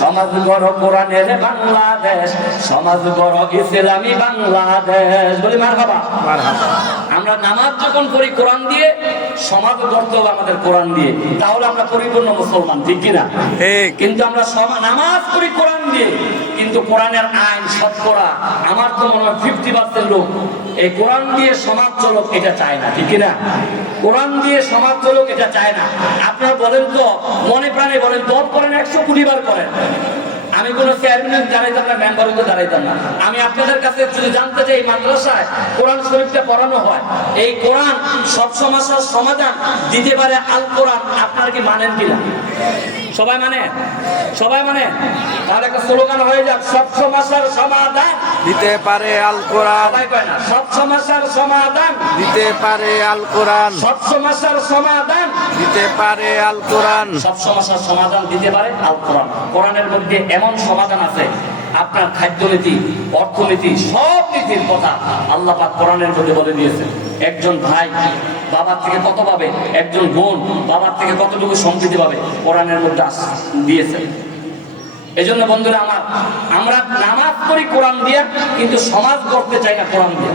সমাজ গড় কোরআনের বাংলাদেশ, সমাজ গড় ইসলামী বাংলাদেশ। বলি মারহাবা। আমরা নামাজ যখন পড়ি কোরআন দিয়ে, সমাজ গড়তে হবে আমাদের কোরআন দিয়ে, তাহলে আমরা পরিপূর্ণ মুসলমান, ঠিক কিনা? কিন্তু আমরা নামাজ পড়ি কোরআন দিয়ে, কিন্তু কোরআনের আইন শতকরা আমার তো মনে হয় 50% লোক এই কোরআন দিয়ে সমাজ চলক এটা চায় না, ঠিক কিনা? কোরআন দিয়ে সমাজ চলক এটা চায় না। আপনারা বলেন তো, মনে প্রাণে বলেন, দল করেন 100 কোটি বার করেন, আমি কোন চেয়ারম্যান দাঁড়াইতাম না, মেম্বারও দাঁড়াইতাম না। আমি আপনাদের কাছে যদি জানতে চাই, এই মাদ্রাসায় কোরআন শরীফটা পড়ানো হয়, এই কোরআন সব সমস্যার সমাধান দিতে পারে আল কোরআন, আপনারা কি মানেন কিনা? সবাই মানে? সবাই মানে? তাহলে একটা স্লোগান হয়ে যাক, সব সমস্যার সমাধান দিতে পারে আল কোরআন। সবাই কয় না, সব সমস্যার সমাধান দিতে পারে আল কোরআন। সব সমস্যার সমাধান দিতে পারে আল কোরআন। সব সমস্যার সমাধান দিতে পারে আল কোরআন। কোরআনের মধ্যে এমন সমাধান আছে, আপনার খাদ্যনীতি, অর্থনীতি, সব নীতির কথা আল্লাহ পাক কোরআনের মধ্যে বলে দিয়েছেন। একজন ভাই বাবার থেকে কত পাবে, একজন বোন বাবার থেকে কতটুকু সম্পত্তি পাবে, কোরআনের মধ্যে দিয়েছেন। এজন্য বন্ধুরা আমার, আমরা নামাজ পড়ি কোরআন দিয়া, কিন্তু সমাজ গড়তে চাই না কোরআন দিয়া।